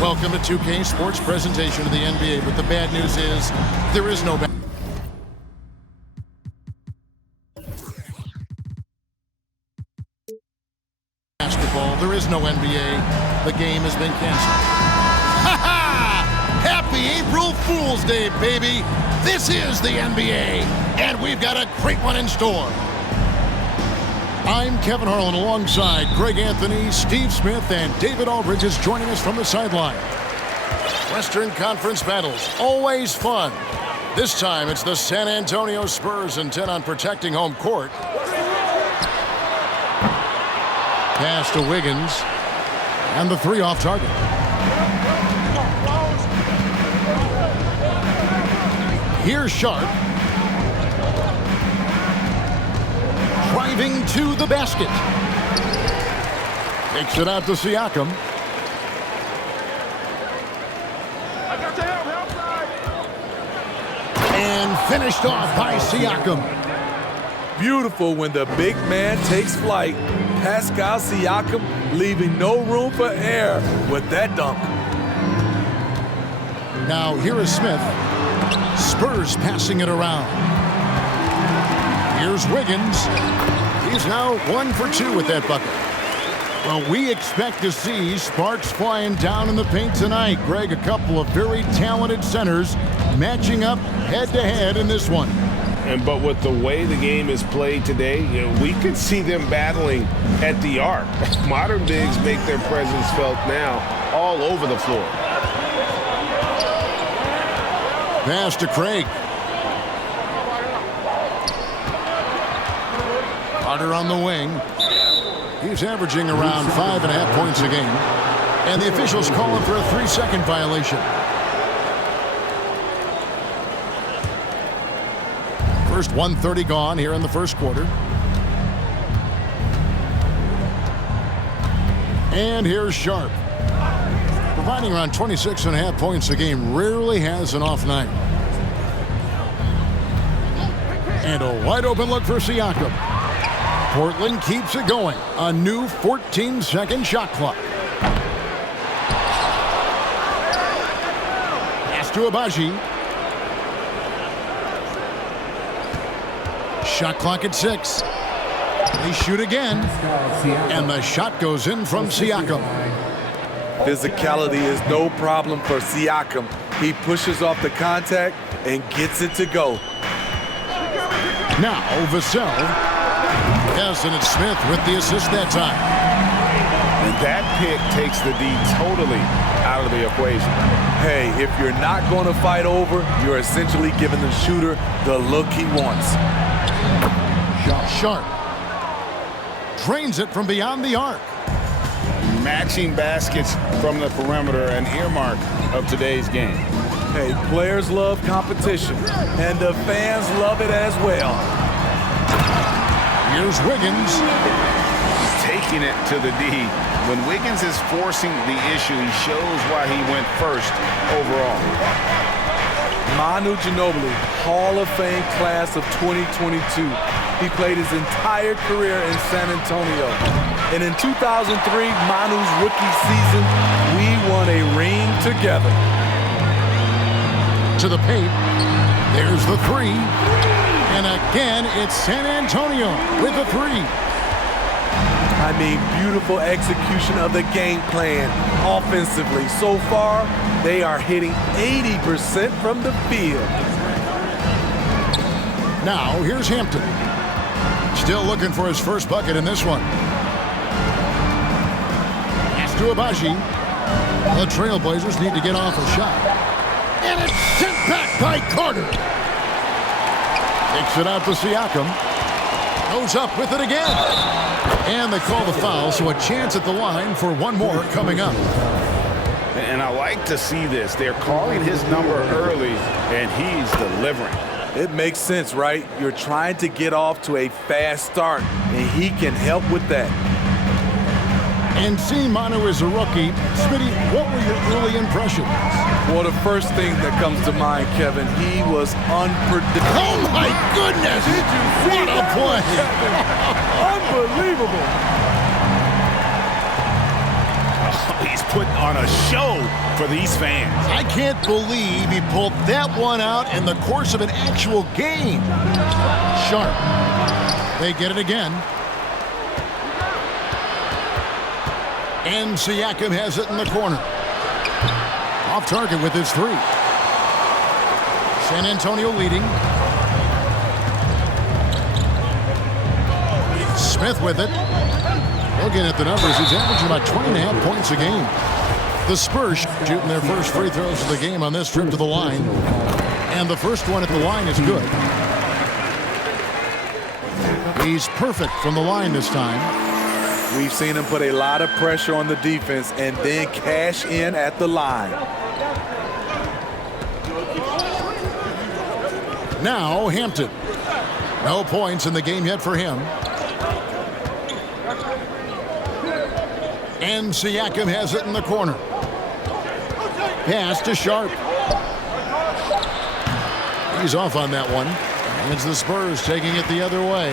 Welcome to 2K Sports presentation of the NBA, but the bad news is there is no basketball. There is no NBA. The game has been canceled. Ha ha! Happy April Fool's Day, baby! This is the NBA, and we've got a great one in store. I'm Kevin Harlan alongside Greg Anthony, Steve Smith, and David Aldridge is joining us from the sideline. Western Conference battles, always fun. This time it's the San Antonio Spurs intent on protecting home court. Pass to Wiggins, and the three off target. Here's Sharp. Driving to the basket. Takes it out to Siakam. And finished off by Siakam. Beautiful when the big man takes flight. Pascal Siakam leaving no room for error with that dunk. Now here is Smith. Spurs passing it around. Here's Wiggins. He's now 1 for 2 with that bucket. Well, we expect to see sparks flying down in the paint tonight. Greg, a couple of very talented centers matching up head-to-head in this one. But with the way the game is played today, we could see them battling at the arc. Modern bigs make their presence felt now all over the floor. Pass to Craig. Carter on the wing. He's averaging around 5.5 points a game. And the officials call him for a 3-second violation. First 1:30 gone here in the first quarter. And here's Sharp. Providing around 26.5 points a game, rarely has an off night. And a wide open look for Siakam. Portland keeps it going. A new 14-second shot clock. Pass to Abaji. Shot clock at 6. They shoot again. And the shot goes in from Siakam. Physicality is no problem for Siakam. He pushes off the contact and gets it to go. Now Vassell. Yes, and it's Smith with the assist that time. And that pick takes the D totally out of the equation. Hey, if you're not going to fight over, you're essentially giving the shooter the look he wants. Sharp drains it from beyond the arc. Matching baskets from the perimeter, an earmark of today's game. Hey, players love competition, and the fans love it as well. Here's Wiggins. Taking it to the D. When Wiggins is forcing the issue, he shows why he went first overall. Manu Ginobili, Hall of Fame class of 2022. He played his entire career in San Antonio. And in 2003, Manu's rookie season, we won a ring together. To the paint. There's the three. And again, it's San Antonio with the three. I mean, beautiful execution of the game plan offensively. So far, they are hitting 80% from the field. Now, here's Hampton. Still looking for his first bucket in this one. Pass to Abaji. The Trailblazers need to get off a shot. And it's sent back by Carter. Takes it out to Siakam. Goes up with it again. And they call the foul, so a chance at the line for one more coming up. And I like to see this. They're calling his number early, and he's delivering. It makes sense, right? You're trying to get off to a fast start, and he can help with that. And seeing Manu as a rookie, Smitty, what were your early impressions? Well, the first thing that comes to mind, Kevin, he was unpredictable. Oh, my goodness! Did you see what a play! Unbelievable! He's putting on a show for these fans. I can't believe he pulled that one out in the course of an actual game. Sharp. They get it again. And Siakam has it in the corner. Off target with his three. San Antonio leading. Smith with it. Looking at the numbers, he's averaging about 20.5 points a game. The Spurs shooting their first free throws of the game on this trip to the line. And the first one at the line is good. He's perfect from the line this time. We've seen him put a lot of pressure on the defense and then cash in at the line. Now Hampton. No points in the game yet for him. And Siakam has it in the corner. Pass to Sharp. He's off on that one. And it's the Spurs taking it the other way.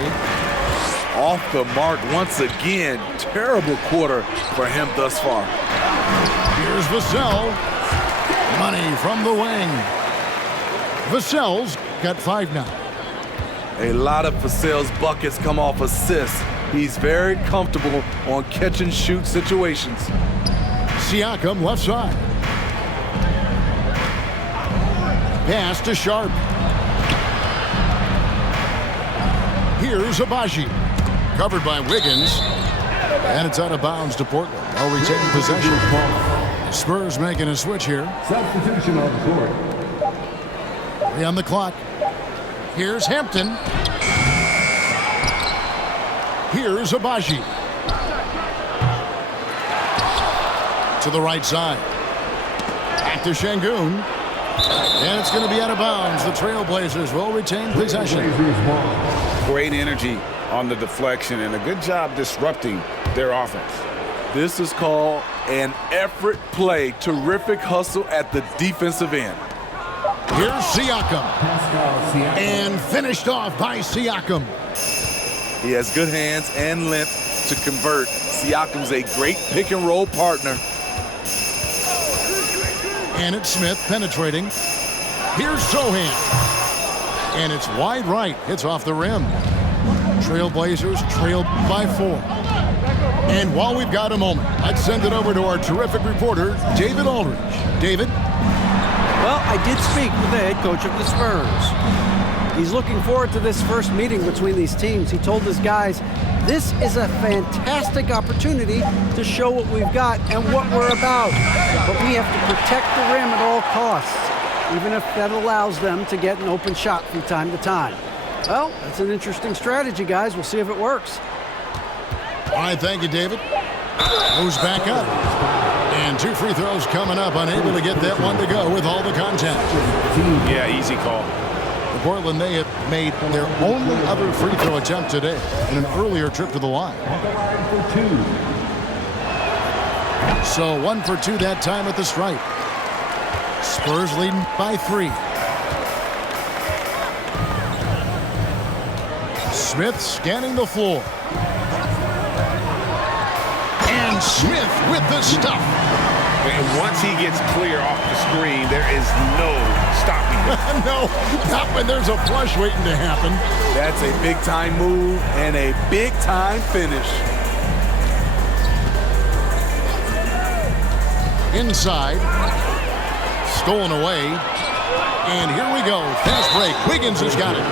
Off the mark once again. Terrible quarter for him thus far. Here's Vassell. Money from the wing. Vassell's got 5 now. A lot of Vassell's buckets come off assists. He's very comfortable on catch-and-shoot situations. Siakam left side. Pass to Sharp. Here's Abaji. Covered by Wiggins. And it's out of bounds to Portland. While retaining possession. Spurs making a switch here. Substitution on the court. 3 on the clock. Here's Hampton. Here's Abaji. To the right side. Back to Şengün. And it's going to be out of bounds. The Trailblazers will retain possession. Great energy on the deflection and a good job disrupting their offense. This is called an effort play. Terrific hustle at the defensive end. Here's Siakam. And finished off by Siakam. He has good hands and length to convert. Siakam's a great pick-and-roll partner. And it's Smith penetrating. Here's Sohan. And it's wide right. It's off the rim. Trailblazers trailed by 4. And while we've got a moment, let's send it over to our terrific reporter, David Aldridge. David? Well, I did speak with the head coach of the Spurs. He's looking forward to this first meeting between these teams. He told his guys, this is a fantastic opportunity to show what we've got and what we're about. But we have to protect the rim at all costs, even if that allows them to get an open shot from time to time. Well, that's an interesting strategy, guys. We'll see if it works. All right, thank you, David. Moves back up. And 2 free throws coming up, unable to get that one to go with all the contact. Yeah, easy call. For Portland, they have made their only other free throw attempt today in an earlier trip to the line. So 1 for 2 that time at the stripe. Spurs leading by 3. Smith scanning the floor. And Smith with the stuff. And once he gets clear off the screen, there is no stopping him. No, not when there's a flush waiting to happen. That's a big-time move and a big-time finish. Inside. Stolen away. And here we go. Fast break. Wiggins has got it.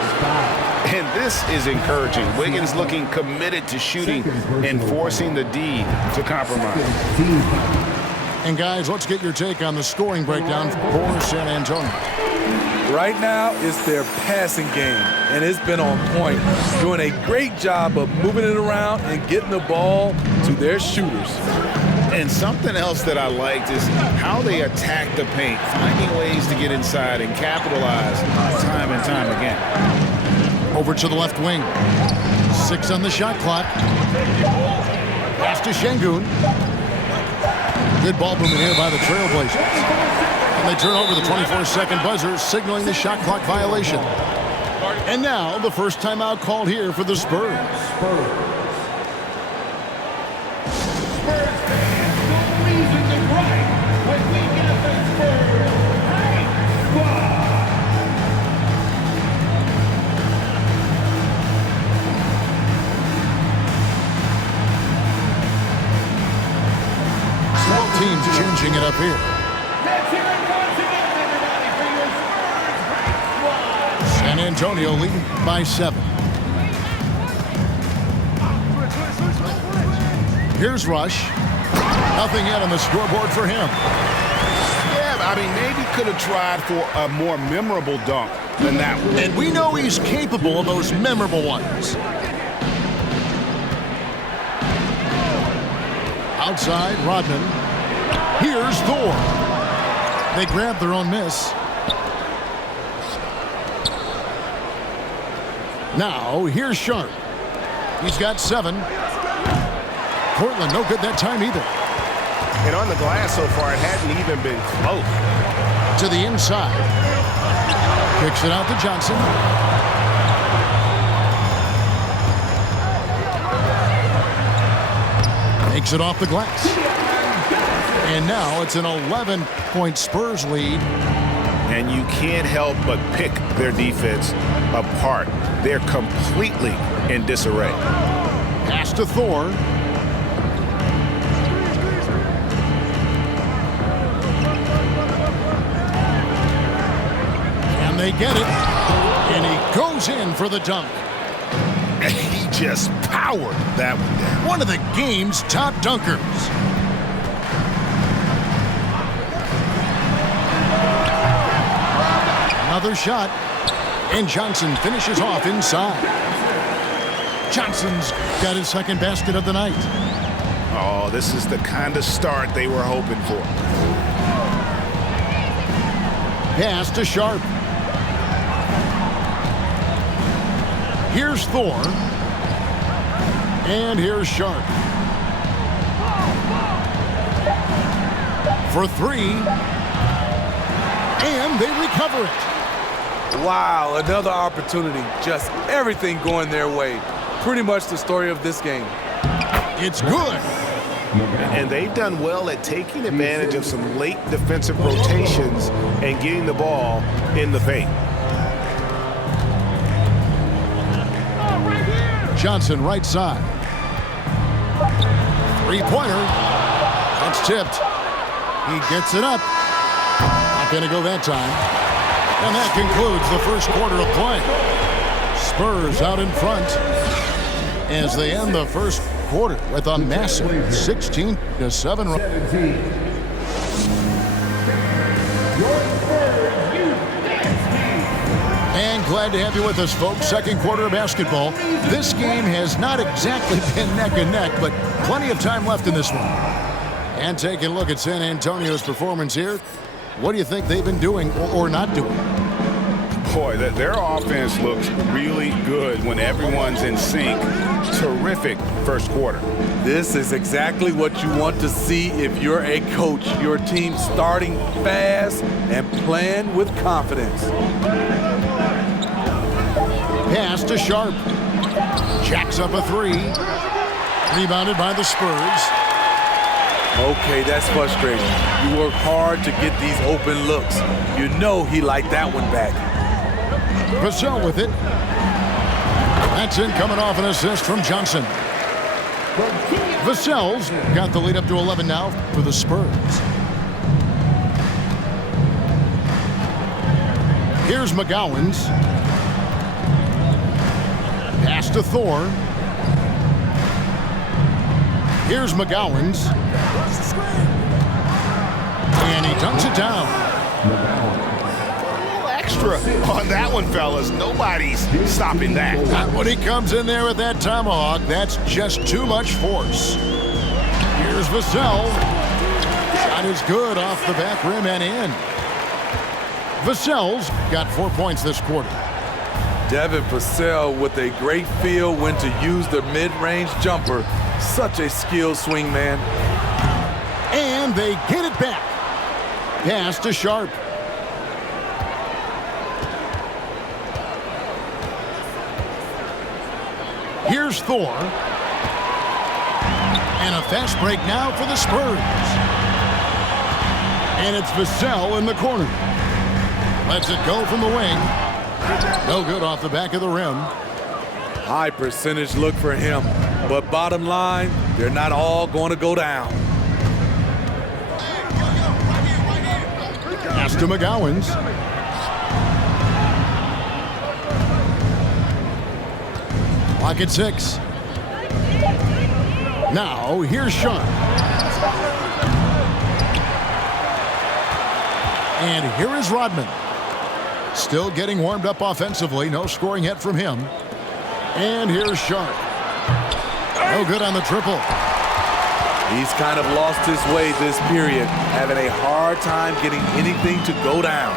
And this is encouraging. Wiggins looking committed to shooting and forcing the D to compromise. And guys, let's get your take on the scoring breakdown for San Antonio. Right now, it's their passing game, and it's been on point, doing a great job of moving it around and getting the ball to their shooters. And something else that I liked is how they attack the paint, finding ways to get inside and capitalize time and time again. Over to the left wing. 6 on the shot clock. Pass to Şengün. Good ball movement here by the Trailblazers. And they turn over the 24-second buzzer, signaling the shot clock violation. And now the first timeout called here for the Spurs. Teams changing it up here. San Antonio leading by 7. Here's Rush. Nothing yet on the scoreboard for him. Yeah, I mean, maybe could have tried for a more memorable dunk than that one. And we know he's capable of those memorable ones. Outside, Rodman. Here's Thor. They grab their own miss. Now, here's Sharp. He's got 7. Portland, no good that time either. And on the glass so far, it hadn't even been close. To the inside. Kicks it out to Johnson. Takes it off the glass. And now it's an 11-point Spurs lead. And you can't help but pick their defense apart. They're completely in disarray. Pass to Thor. And they get it. And he goes in for the dunk. He just powered that one down. One of the game's top dunkers. Another shot. And Johnson finishes off inside. Johnson's got his second basket of the night. Oh, this is the kind of start they were hoping for. Pass to Sharp. Here's Thor. And here's Sharp. For 3. And they recover it. Wow, another opportunity. Just everything going their way. Pretty much the story of this game. It's good. And they've done well at taking advantage of some late defensive rotations and getting the ball in the paint. Johnson right side. Three-pointer. That's tipped. He gets it up. Not going to go that time. And that concludes the first quarter of play. Spurs out in front as they end the first quarter with a massive 16-7 run. 17. And glad to have you with us, folks. Second quarter of basketball. This game has not exactly been neck and neck, but plenty of time left in this one. And taking a look at San Antonio's performance here, what do you think they've been doing or not doing? Boy, their offense looks really good when everyone's in sync. Terrific first quarter. This is exactly what you want to see if you're a coach. Your team starting fast and playing with confidence. Pass to Sharp. Jacks up a three. Rebounded by the Spurs. Okay, that's frustrating. You work hard to get these open looks. You know he liked that one back. Vassell with it. That's in, coming off an assist from Johnson. Vassell's got the lead up to 11 now for the Spurs. Here's McGowan's. Pass to Thor. Here's McGowan's. And he dunks it down. Extra on that one, fellas. Nobody's stopping that. When he comes in there with that tomahawk, that's just too much force. Here's Vassell. Shot is good off the back rim and in. Vassell's got 4 points this quarter. Devin Vassell with a great feel when to use the mid-range jumper. Such a skilled swing man. And they get it back. Pass to Sharp. Here's Thor. And a fast break now for the Spurs. And it's Vassell in the corner. Lets it go from the wing. No good off the back of the rim. High percentage look for him. But bottom line, they're not all going to go down. Pass to McGowan's. Clock at 6. Now, here's Sharp. And here is Rodman. Still getting warmed up offensively. No scoring yet from him. And here's Sharp. No good on the triple. He's kind of lost his way this period, having a hard time getting anything to go down.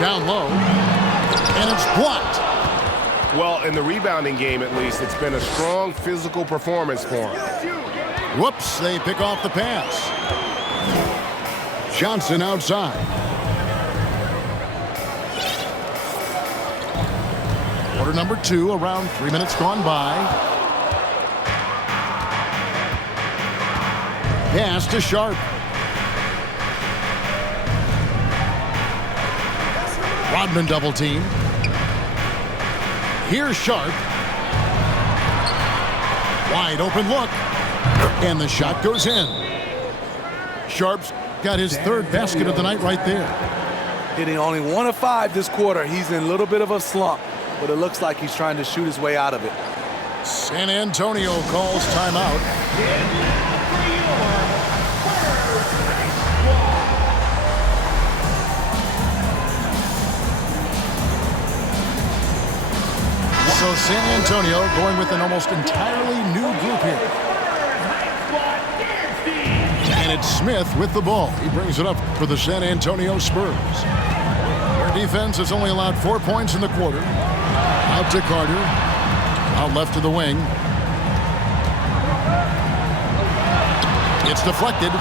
Down low. And it's blocked. Well, in the rebounding game, at least, it's been a strong physical performance for him. Whoops, they pick off the pass. Johnson outside. Quarter number 2, around 3 minutes gone by. Pass to Sharp. Rodman double team. Here's Sharp. Wide open look. And the shot goes in. Sharp's got his third basket of the night right there. Hitting only 1 of 5 this quarter. He's in a little bit of a slump, but it looks like he's trying to shoot his way out of it. San Antonio calls timeout. So San Antonio going with an almost entirely new group here. And it's Smith with the ball. He brings it up for the San Antonio Spurs. Their defense has only allowed 4 points in the quarter. Out to Carter. Out left to the wing. It's deflected.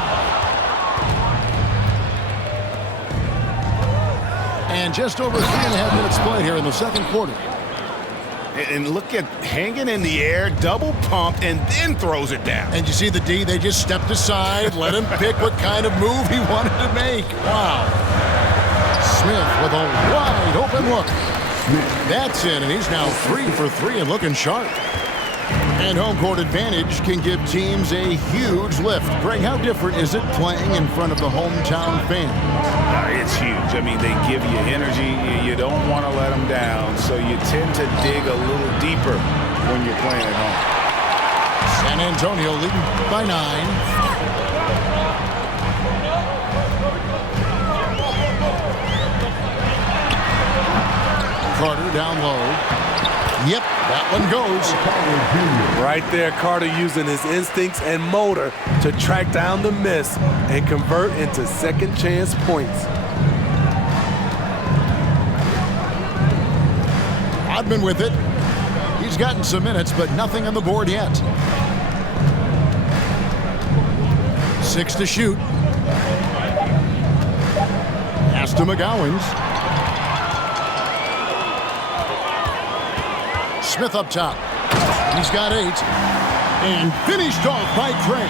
And just over 3.5 minutes played here in the second quarter. And look at hanging in the air, double pump, and then throws it down. And you see the D, they just stepped aside, let him pick what kind of move he wanted to make. Wow. Smith with a wide open look. That's in, and he's now 3 for 3 and looking sharp. And home court advantage can give teams a huge lift. Greg, how different is it playing in front of the hometown fan? It's huge. I mean, they give you energy. You don't want to let them down, so you tend to dig a little deeper when you're playing at home. San Antonio leading by 9. Carter down low. Yep, that one goes. Right there, Carter using his instincts and motor to track down the miss and convert into second chance points. Rodman with it. He's gotten some minutes, but nothing on the board yet. 6 to shoot. Pass to McGowens. Smith up top. He's got 8. And finished off by Craig.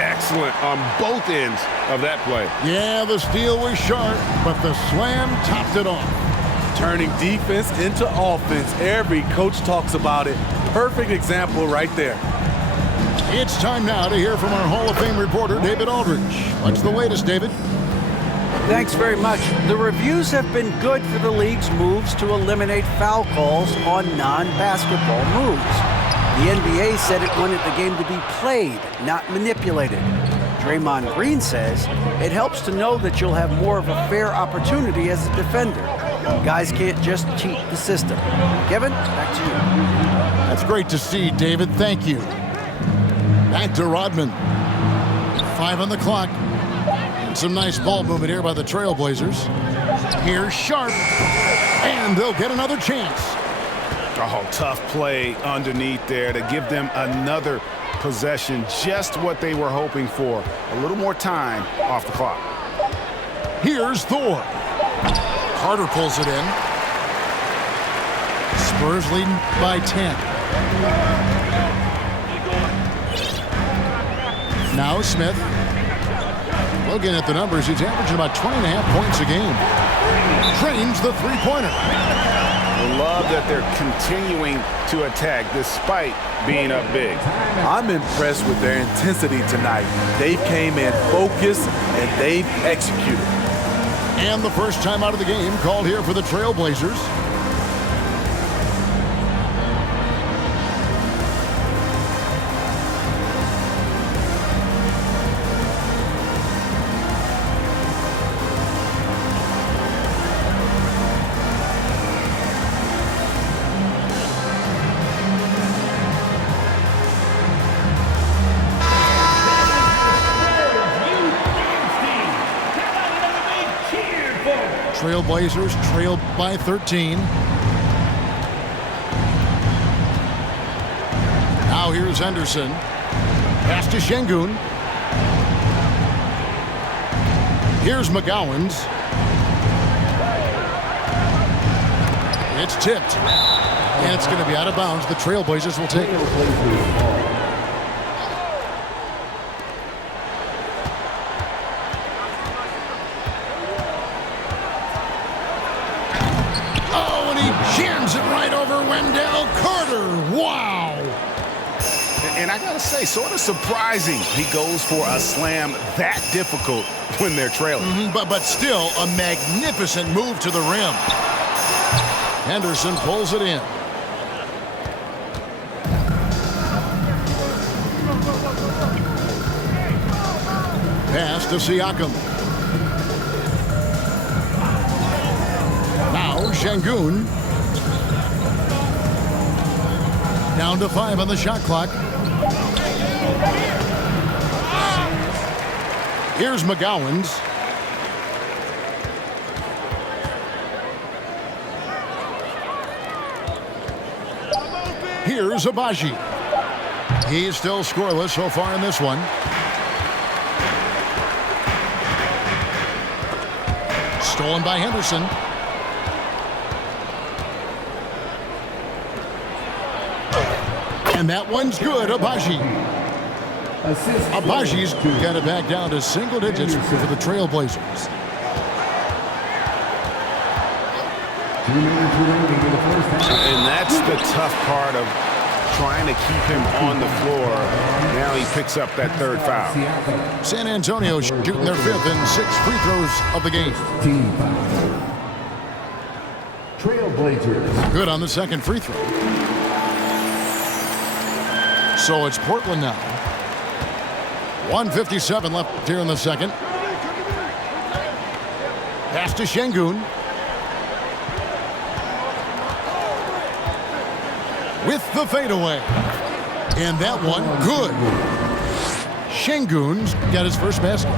Excellent on both ends of that play. Yeah, the steal was sharp, but the slam topped it off. Turning defense into offense. Every coach talks about it. Perfect example right there. It's time now to hear from our Hall of Fame reporter, David Aldridge. What's the latest, David? Thanks very much. The reviews have been good for the league's moves to eliminate foul calls on non-basketball moves. The NBA said it wanted the game to be played, not manipulated. Draymond Green says it helps to know that you'll have more of a fair opportunity as a defender. Guys can't just cheat the system. Kevin, back to you. That's great to see, David. Thank you. Back to Rodman. 5 on the clock. Some nice ball movement here by the Trailblazers. Here's Sharp, and they'll get another chance. Oh, tough play underneath there to give them another possession, just what they were hoping for. A little more time off the clock. Here's Thor. Carter pulls it in. Spurs leading by 10. Now Smith. Looking at the numbers, he's averaging about 20.5 points a game. Trains the three-pointer. I love that they're continuing to attack despite being up big. I'm impressed with their intensity tonight. They came in focused and they've executed. And the first time out of the game called here for the Trailblazers. Trailblazers trailed by 13. Now here's Henderson. Pass to Şengün. Here's McGowens. It's tipped. And it's going to be out of bounds. The Trailblazers will take it. Jams it right over Wendell Carter. Wow. And I got to say, sort of surprising he goes for a slam that difficult when they're trailing. But still a magnificent move to the rim. Henderson pulls it in. Pass to Siakam. Now Şengün. Down to 5 on the shot clock. Here's McGowens. Here's Abaji. He's still scoreless so far in this one. Stolen by Henderson. And that one's good, Abaji. Abaji's got it back down to single digits for the Trailblazers. 2 minutes remaining in the first half. And that's the tough part of trying to keep him on the floor. Now he picks up that third foul. San Antonio shooting their 5th and 6th free throws of the game. Team foul. Trailblazers. Good on the 2nd free throw. So it's Portland now. 1:57 left here in the 2nd. Pass to Şengün. With the fadeaway. And that one, good. Şengün's got his first basket.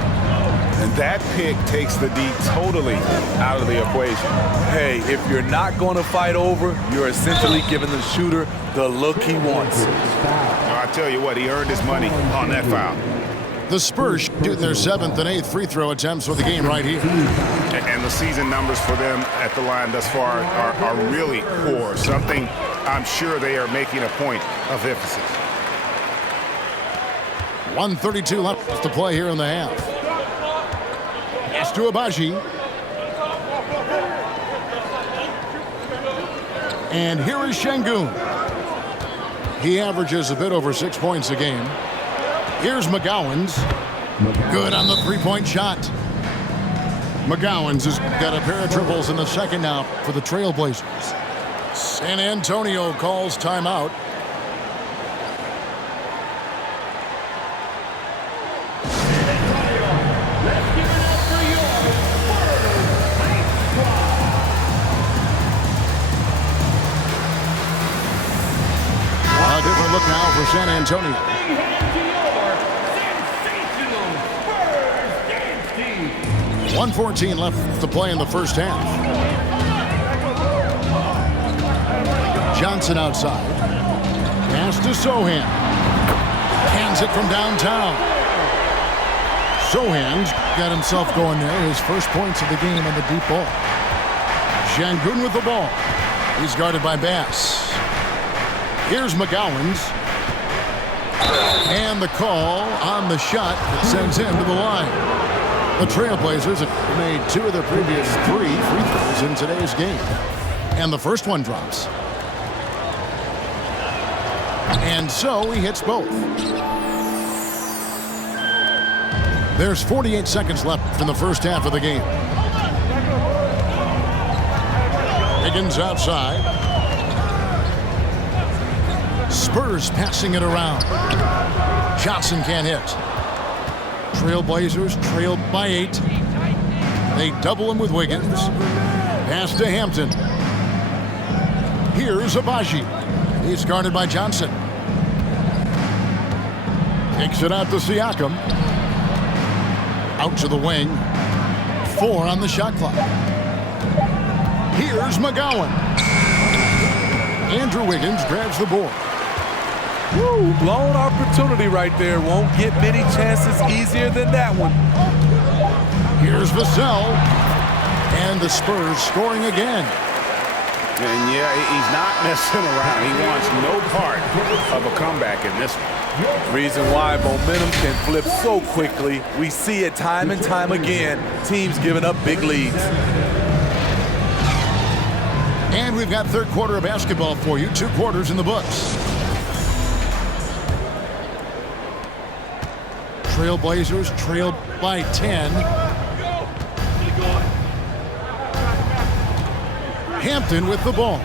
And that pick takes the D totally out of the equation. Hey, if you're not going to fight over, you're essentially giving the shooter the look he wants. I tell you what, he earned his money on that foul. The Spurs shooting their 7th and 8th free throw attempts for the game right here. And the season numbers for them at the line thus far are really poor. Something I'm sure they are making a point of emphasis. 1:32 left to play here in the half. Pass to Abaji. And here is Şengün. He averages a bit over 6 points a game. Here's McGowan's. Good on the three-point shot. McGowan's has got a pair of triples in the 2nd now for the Trailblazers. San Antonio calls timeout. A different look now for San Antonio. 1:14 left to play in the first half. Johnson outside. Pass to Sohan. Hands it from downtown. Sohan's got himself going there. His first points of the game on the deep ball. Şengün with the ball. He's guarded by Bass. Here's McGowan's. And the call on the shot that sends him to the line. The Trailblazers have made 2 of their previous 3 free throws in today's game. And the first one drops. And so he hits both. There's 48 seconds left in the first half of the game. Higgins outside. Spurs passing it around. Johnson can't hit. Trailblazers trailed by 8. They double him with Wiggins. Pass to Hampton. Here's Abaji. He's guarded by Johnson. Takes it out to Siakam. Out to the wing. 4 on the shot clock. Here's McGowan. Andrew Wiggins grabs the board. Woo, blown opportunity right there. Won't get many chances easier than that one. Here's Vassell. And the Spurs scoring again. And yeah, he's not messing around. He wants no part of a comeback in this one. Reason why momentum can flip so quickly. We see it time and time again. Teams giving up big leads. And we've got third quarter of basketball for you. 2 quarters in the books. Trailblazers trail by 10. Hampton with the ball.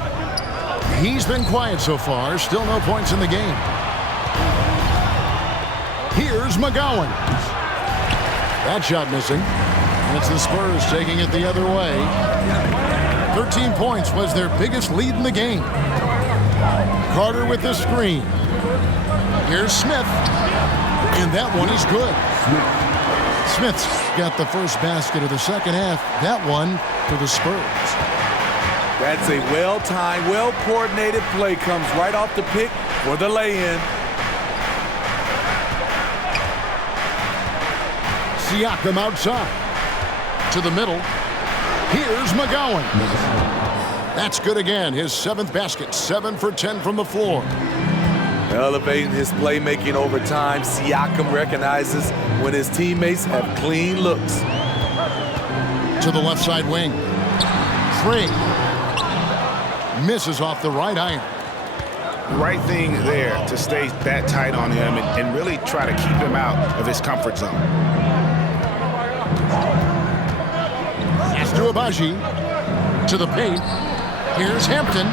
He's been quiet so far. Still no points in the game. Here's McGowan. That shot missing. And it's the Spurs taking it the other way. 13 points was their biggest lead in the game. Carter with the screen. Here's Smith. And that one is good. Smith's got the first basket of the second half. That one for the Spurs. That's a well-timed, well-coordinated play. Comes right off the pick for the lay-in. Siakam outside. To the middle. Here's McGowan. That's good again. His 7th basket. 7 for 10 from the floor. Elevating his playmaking over time, Siakam recognizes when his teammates have clean looks. To the left side wing. Free. Misses off the right iron. Right thing there to stay that tight on him and really try to keep him out of his comfort zone. Pass to Abaji. To the paint. Here's Hampton.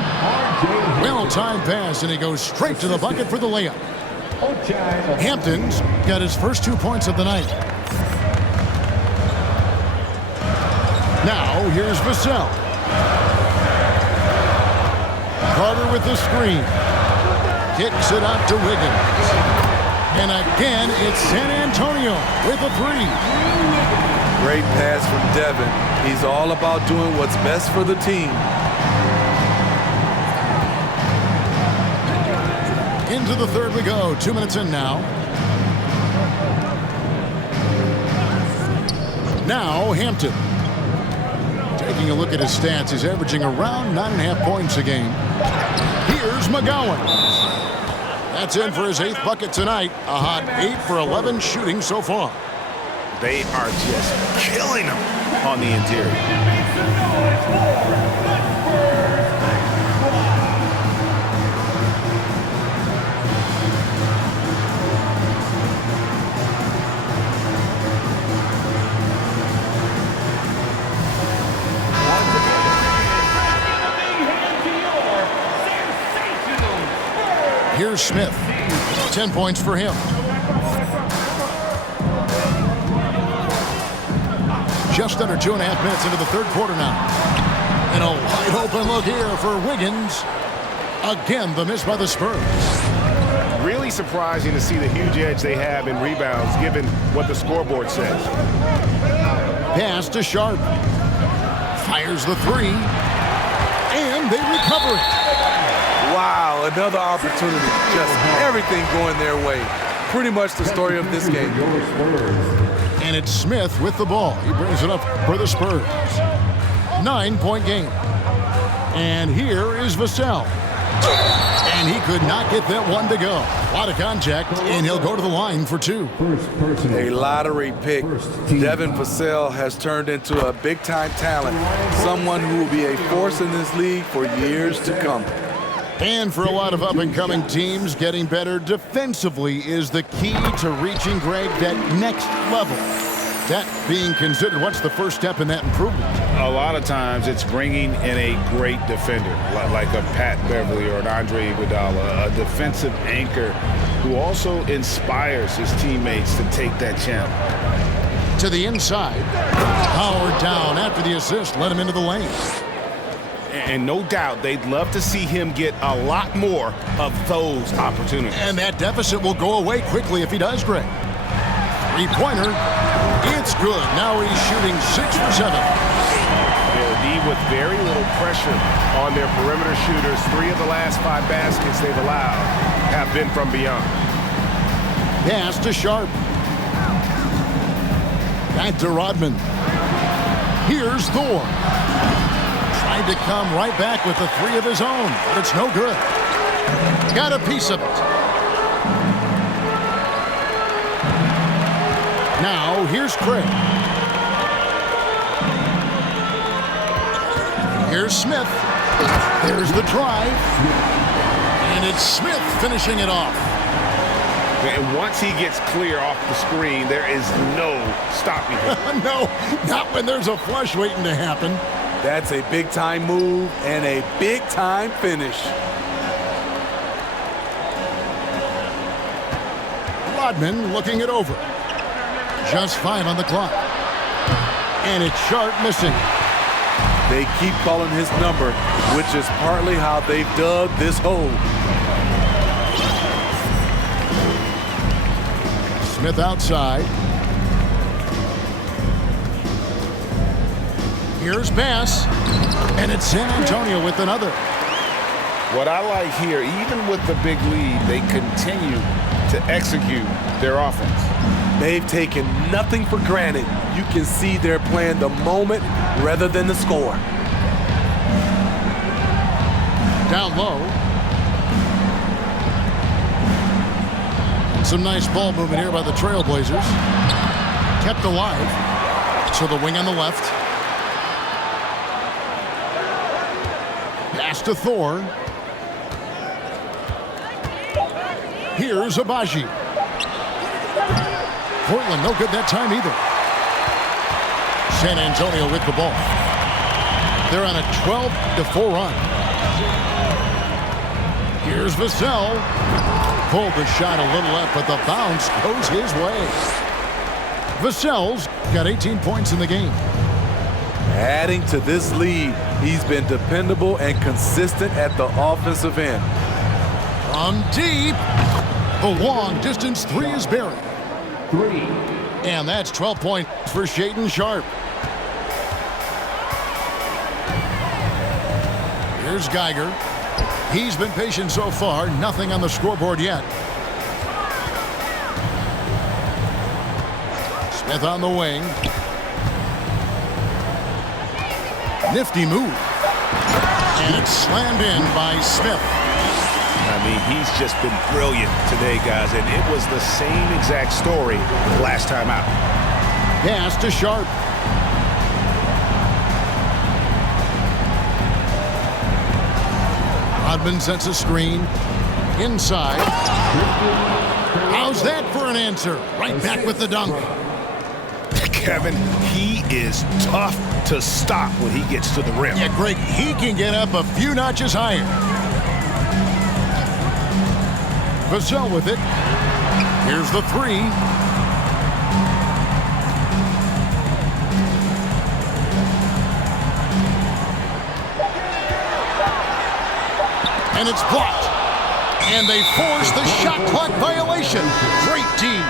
Well-timed pass, and he goes straight to the bucket for the layup. Hampton's got his first 2 points of the night. Now, here's Vassell. Carter with the screen. Kicks it out to Wiggins. And again, it's San Antonio with a three. Great pass from Devin. He's all about doing what's best for the team. Into the third we go. 2 minutes in now. Now Hampton. Taking a look at his stats, he's averaging around 9.5 points a game. Here's McGowan. That's in for his 8th bucket tonight. A hot 8 for 11 shooting so far. They are just killing him on the interior. Here's Smith. 10 points for him. Just under 2.5 minutes into the third quarter now. And a wide open look here for Wiggins. Again, the miss by the Spurs. Really surprising to see the huge edge they have in rebounds given what the scoreboard says. Pass to Sharp. Fires the three. And they recover it. Wow, another opportunity. Just everything going their way. Pretty much the story of this game. And it's Smith with the ball. He brings it up for the Spurs. 9-point game. And here is Vassell. And he could not get that one to go. A lot of contact, and he'll go to the line for two. A lottery pick. Devin Vassell has turned into a big-time talent. Someone who will be a force in this league for years to come. And for a lot of up-and-coming teams, getting better defensively is the key to reaching, Greg, that next level. That being considered, what's the first step in that improvement? A lot of times it's bringing in a great defender, like a Pat Beverly or an Andre Iguodala, a defensive anchor who also inspires his teammates to take that challenge. To the inside. Howard down after the assist, let him into the lane. And no doubt they'd love to see him get a lot more of those opportunities. And that deficit will go away quickly if he does, Greg. Three-pointer. It's good. Now he's shooting 6 for 7. D with very little pressure on their perimeter shooters. 3 of the last 5 baskets they've allowed have been from beyond. Pass to Sharp. Back to Rodman. Here's Thor. Trying to come right back with the 3 of his own, but it's no good. Got a piece of it. Now, here's Craig. Here's Smith. There's the drive. And it's Smith finishing it off. And once he gets clear off the screen, there is no stopping him. No, not when there's a flush waiting to happen. That's a big-time move and a big-time finish. Rodman looking it over. Just 5 on the clock. And it's Sharp missing. They keep calling his number, which is partly how they've dug this hole. Smith outside. Here's pass. And it's San Antonio with another. What I like here, even with the big lead, they continue to execute their offense. They've taken nothing for granted. You can see they're playing the moment rather than the score. Down low. Some nice ball movement here by the Trailblazers. Kept alive. To the wing on the left. Pass to Thor. Here's Abaji. Portland no good that time either. San Antonio with the ball. They're on a 12-4 run. Here's Vassell. Pulled the shot a little left, but the bounce goes his way. Vassell's got 18 points in the game. Adding to this lead, he's been dependable and consistent at the offensive end. From deep, the long distance three is buried. 3. And that's 12 points for Shaedon Sharpe. Here's Geiger. He's been patient so far. Nothing on the scoreboard yet. Smith on the wing. Nifty move. And it's slammed in by Smith. I mean, he's just been brilliant today, guys, and it was the same exact story last time out. Pass to Sharpe. Rodman sets a screen. Inside. How's that for an answer? Right back with the dunk. Kevin, he is tough to stop when he gets to the rim. Yeah, Greg, he can get up a few notches higher. Vassell with it. Here's the three. And it's blocked. And they force the shot clock violation. Great team.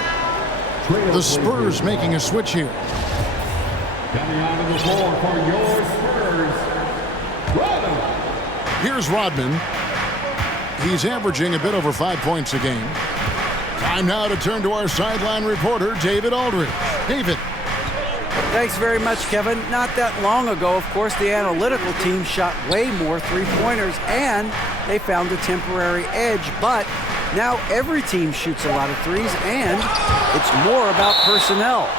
The Spurs making a switch here. Coming onto the floor for your Spurs, Rodman. Here's Rodman. He's averaging a bit over 5 points a game. Time now to turn to our sideline reporter, David Aldridge. David. Thanks very much, Kevin. Not that long ago, of course, the analytical team shot way more three-pointers, and they found a temporary edge. But now every team shoots a lot of threes, and it's more about personnel.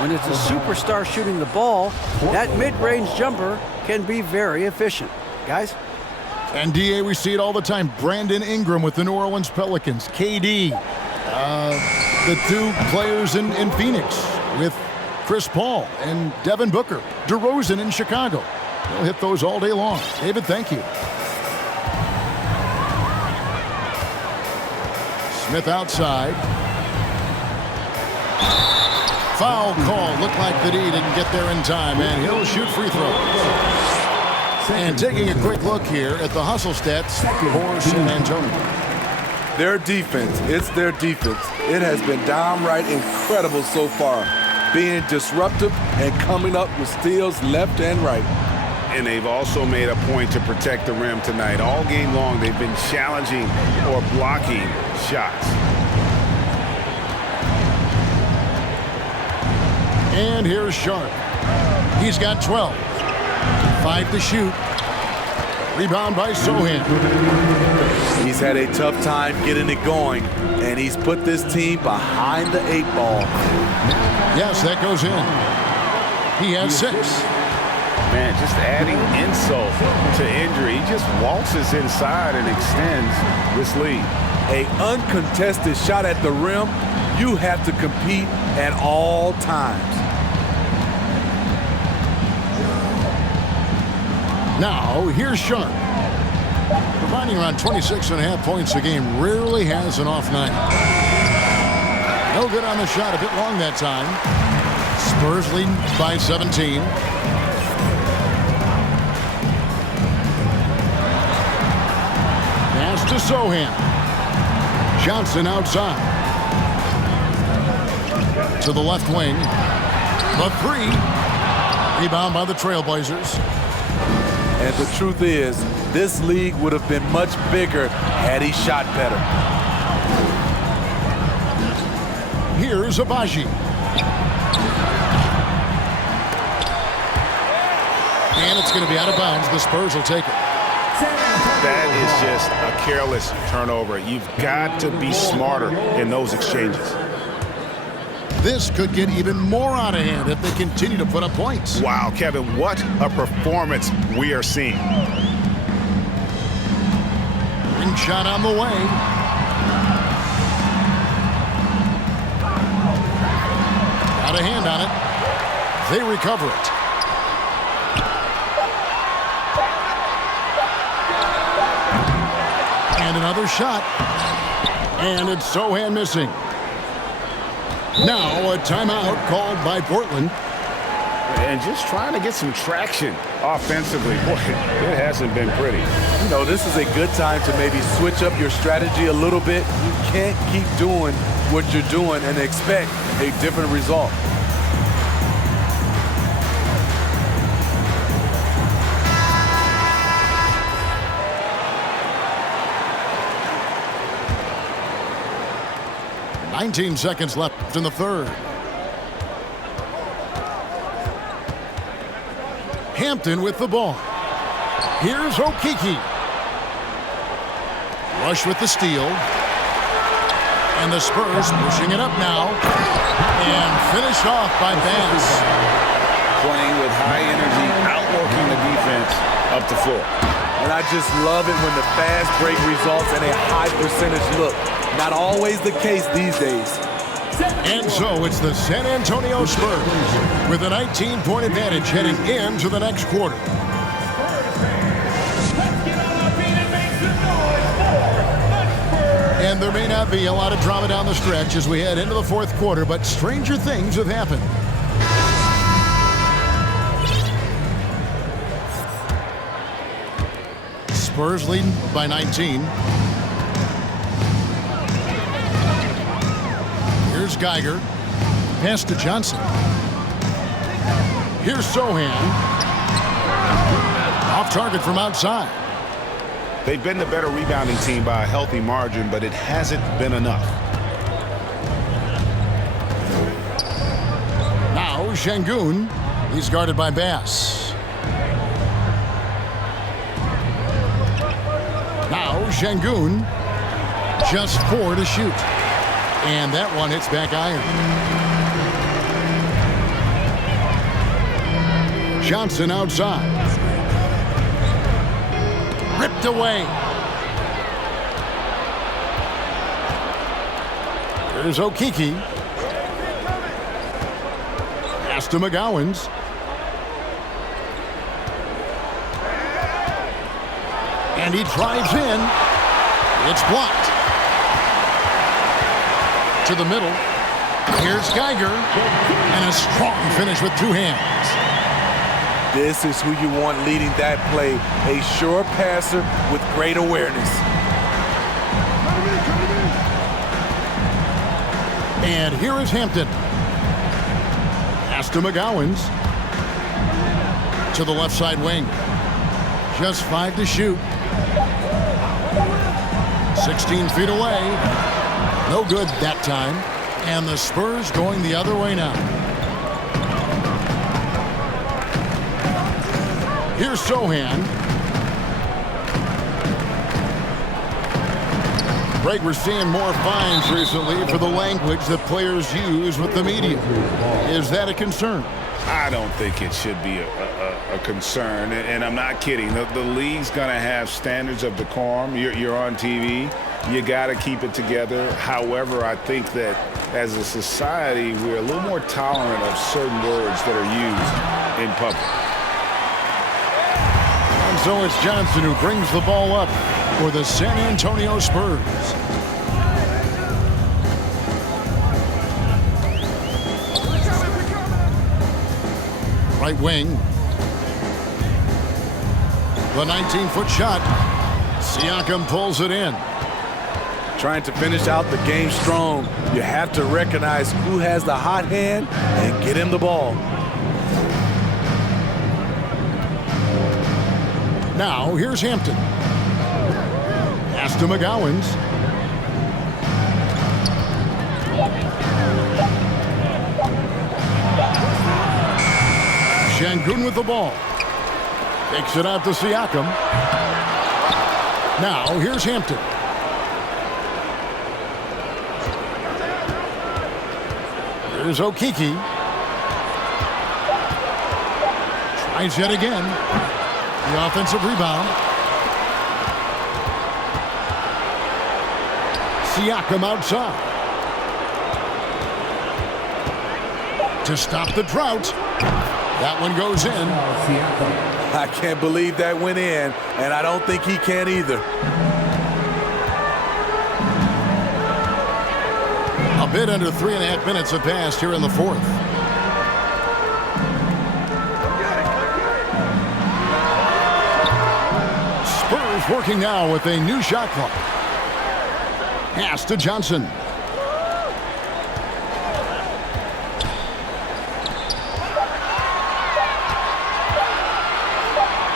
When it's a superstar shooting the ball, that mid-range jumper can be very efficient. Guys? And DA, we see it all the time. Brandon Ingram with the New Orleans Pelicans. KD. The two players in Phoenix with Chris Paul and Devin Booker. DeRozan in Chicago. They'll hit those all day long. David, thank you. Smith outside. Foul call. Looked like the D didn't get there in time, and he'll shoot free throws. And taking a quick look here at the hustle stats for San Antonio. Their defense, it's their defense. It has been downright incredible so far, being disruptive and coming up with steals left and right. And they've also made a point to protect the rim tonight. All game long, they've been challenging or blocking shots. And here's Sharpe. He's got 12. 5 to shoot. Rebound by Sohan. He's had a tough time getting it going, and he's put this team behind the 8 ball. Yes, that goes in. He has 6. Man, just adding insult to injury. He just waltzes inside and extends this lead. An uncontested shot at the rim, you have to compete at all times. Now, here's Sharpe. Providing around 26.5 points a game, rarely has an off night. No good on the shot, a bit long that time. Spurs leading by 17. Pass to Sohan. Johnson outside. To the left wing. The three. Rebound by the Trailblazers. And the truth is, this league would have been much bigger had he shot better. Here's Abaji. And it's going to be out of bounds. The Spurs will take it. That is just a careless turnover. You've got to be smarter in those exchanges. This could get even more out of hand if they continue to put up points. Wow, Kevin, what a performance we are seeing. Ring shot on the way. got a hand on it. They recover it. And another shot. And it's Sohan missing. Now a timeout called by Portland. And just trying to get some traction offensively. Boy, it hasn't been pretty. You know, this is a good time to maybe switch up your strategy a little bit. You can't keep doing what you're doing and expect a different result. "19 seconds left in the third. Hampton with the ball. Here's Okeke. Rush with the steal. And the Spurs pushing it up now. And finished off by Bass. Playing with high energy, outworking the defense up the floor. And I just love it when the fast break results in a high percentage look. Not always the case these days. And so it's the San Antonio Spurs with a 19-point advantage heading into the next quarter. And there may not be a lot of drama down the stretch as we head into the fourth quarter, but stranger things have happened. Spurs leading by 19. Here's Geiger. Pass to Johnson. Here's Sohan. Off target from outside. They've been the better rebounding team by a healthy margin, but it hasn't been enough. Now Şengün. He's guarded by Bass. Now Şengün. Just 4 to shoot. And that one hits back iron. Johnson outside. Ripped away. There's Okeke. Pass to McGowans. And he drives in. It's blocked. To the middle. Here's Geiger. And a strong finish with 2 hands. This is who you want leading that play. A sure passer with great awareness. And here is Hampton. Pass to McGowans. To the left side wing. Just 5 to shoot. 16 feet away. No good that time. And the Spurs going the other way now. Here's Sohan. Greg, we're seeing more fines recently for the language that players use with the media. Is that a concern? I don't think it should be a concern, and I'm not kidding. The league's going to have standards of decorum. You're on TV. You got to keep it together. However, I think that as a society, we're a little more tolerant of certain words that are used in public. And so it's Johnson who brings the ball up for the San Antonio Spurs. Right wing. The 19-foot shot. Siakam pulls it in. Trying to finish out the game strong, you have to recognize who has the hot hand and get him the ball. Now, here's Hampton. Pass to McGowans. Şengün with the ball. Takes it out to Siakam. Now, here's Hampton. Here's Okeke. Tries yet again. The offensive rebound. Siakam outside. to stop the drought. That one goes in. I can't believe that went in, and I don't think he can either. A bit under 3.5 minutes have passed here in the fourth. Spurs working now with a new shot clock. Pass to Johnson.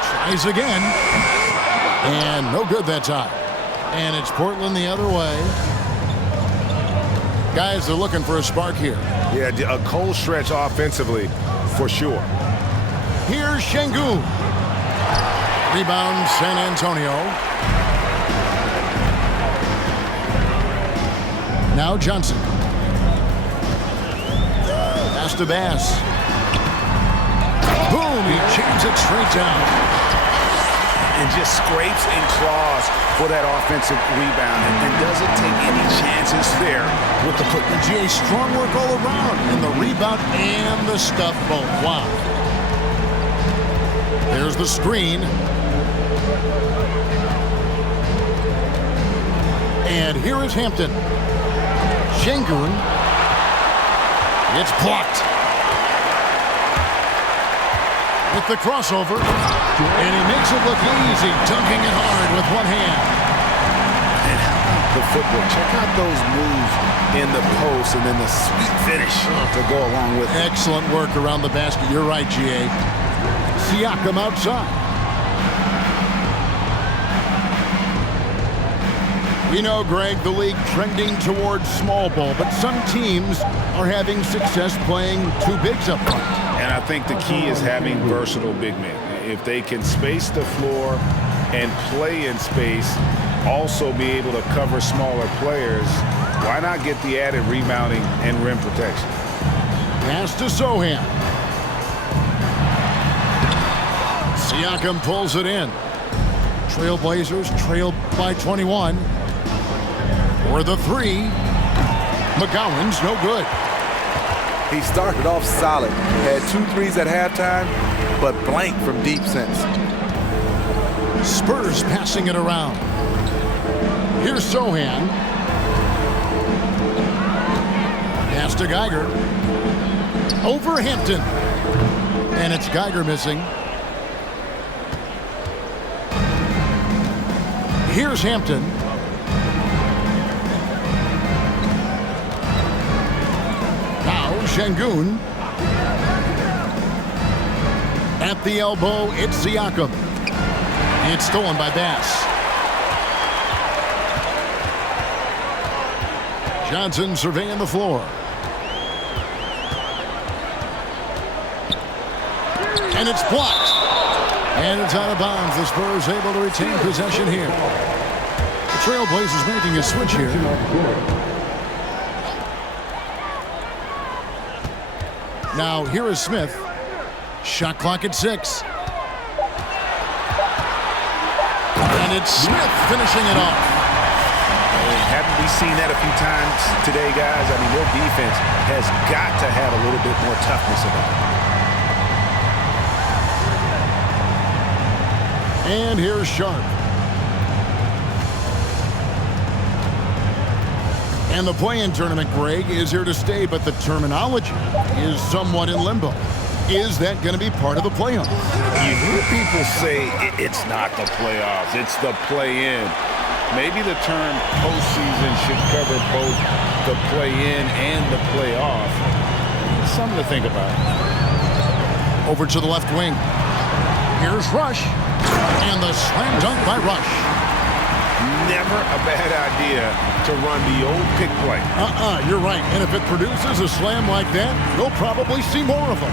Tries again. And no good that time. And it's Portland the other way. Guys are looking for a spark here. Yeah, a cold stretch offensively, for sure. Here's Şengün. Rebound, San Antonio. Now Johnson. Pass to Bass. Boom! He jams it straight down. And just scrapes and claws for that offensive rebound and doesn't take any chances there with the foot. GA, strong work all around in the rebound and the stuff both. Wow. There's the screen. And here is Hampton. Şengün. It's blocked. With the crossover. And he makes it look easy, dunking it hard with one hand. And how about the footwork? Check out those moves in the post and then the sweet finish to go along with it. Excellent work around the basket. You're right, GA. Siakam outside. We know, Greg, the league trending towards small ball, but some teams are having success playing two bigs up front. And I think the key is having versatile big men. If they can space the floor and play in space, also be able to cover smaller players, why not get the added rebounding and rim protection? Pass to Sohan. Siakam pulls it in. Trailblazers trailed by 21. For the three. McGowan's no good. He started off solid, had 2 threes at halftime, but blank from deep since. Spurs passing it around. Here's Sohan. Pass to Geiger. Over Hampton. And it's Geiger missing. Here's Hampton. Now Şengün. At the elbow, it's Siakam. It's stolen by Bass. Johnson surveying the floor. And it's blocked. And it's out of bounds. The Spurs able to retain possession here. The Trailblazers making a switch here. Now here is Smith. Shot clock at 6. And it's Smith finishing it off. Haven't we seen that a few times today, guys? I mean, their defense has got to have a little bit more toughness about it. And here's Sharp. And the play-in tournament, Greg, is here to stay, but the terminology is somewhat in limbo. Is that going to be part of the playoffs? You hear people say it's not the playoffs, it's the play-in. Maybe the term postseason should cover both the play-in and the playoff. Something to think about. Over to the left wing. Here's Rush. And the slam dunk by Rush. Never a bad idea to run the old pick play. You're right. And if it produces a slam like that, you'll probably see more of them.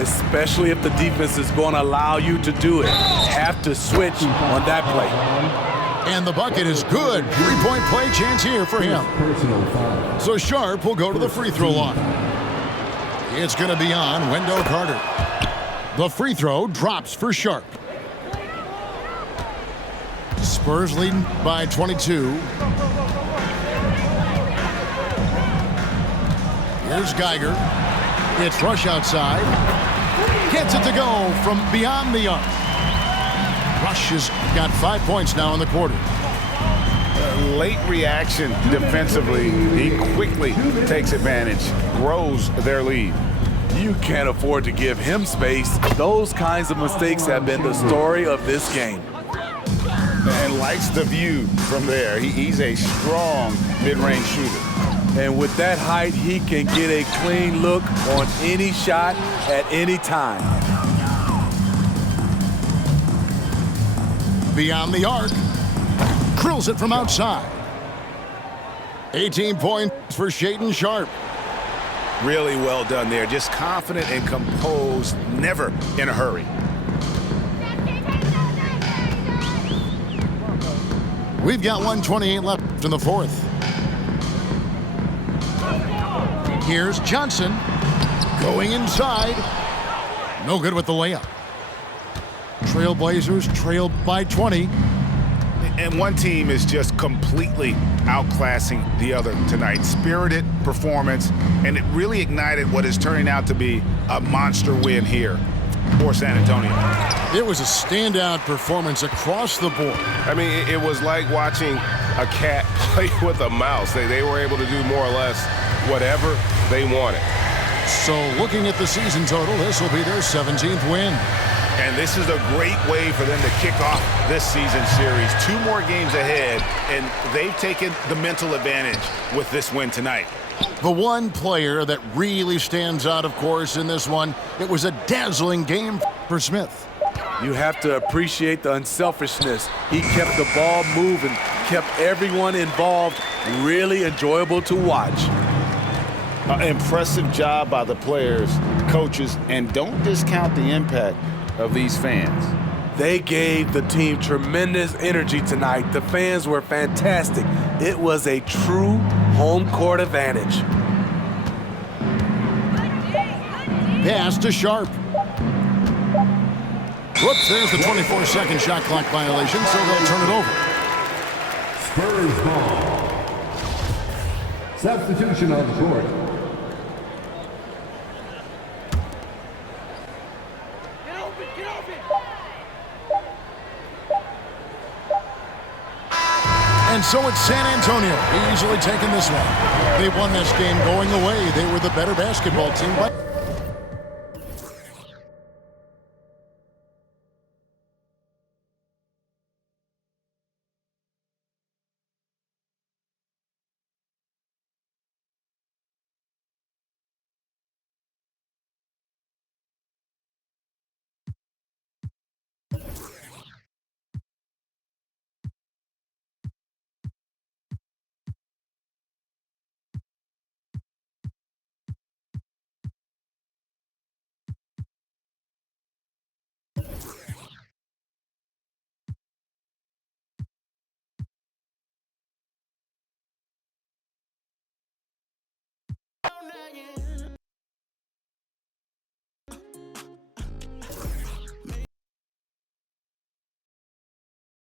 Especially if the defense is going to allow you to do it. Have to switch on that play. And the bucket is good. 3-point play chance here for him. So Sharp will go to the free throw line. It's going to be on Wendell Carter. The free throw drops for Sharp. Spurs leading by 22. Here's Geiger. It's Rush outside. Gets it to go from beyond the arc. Rush has got 5 points now in the quarter. Late reaction defensively. He quickly takes advantage, grows their lead. You can't afford to give him space. Those kinds of mistakes have been the story of this game. And likes the view from there. He's a strong mid-range shooter. And with that height, he can get a clean look on any shot at any time. Beyond the arc. Drills it from outside. 18 points for Shaedon Sharpe. Really well done there. Just confident and composed, never in a hurry. We've got 1:28 left in the fourth. Here's Johnson going inside. No good with the layup. Trailblazers trailed by 20. And one team is just completely outclassing the other tonight. Spirited performance, and it really ignited what is turning out to be a monster win here for San Antonio. It was a standout performance across the board. I mean, it was like watching a cat play with a mouse. They were able to do more or less whatever they wanted. So looking at the season total, this will be their 17th win. And this is a great way for them to kick off this season series. 2 more games ahead, and they've taken the mental advantage with this win tonight. The one player that really stands out, of course, in this one, it was a dazzling game for Smith. You have to appreciate the unselfishness. He kept the ball moving, kept everyone involved, really enjoyable to watch. Impressive job by the players, coaches, and don't discount the impact of these fans. They gave the team tremendous energy tonight. The fans were fantastic. It was a true home court advantage. Pass to Sharpe. Whoops, there's the 24-second shot clock violation, so they'll turn it over. Spurs ball. Substitution on the court. And so it's San Antonio easily taking this one. They won this game going away. They were the better basketball team, but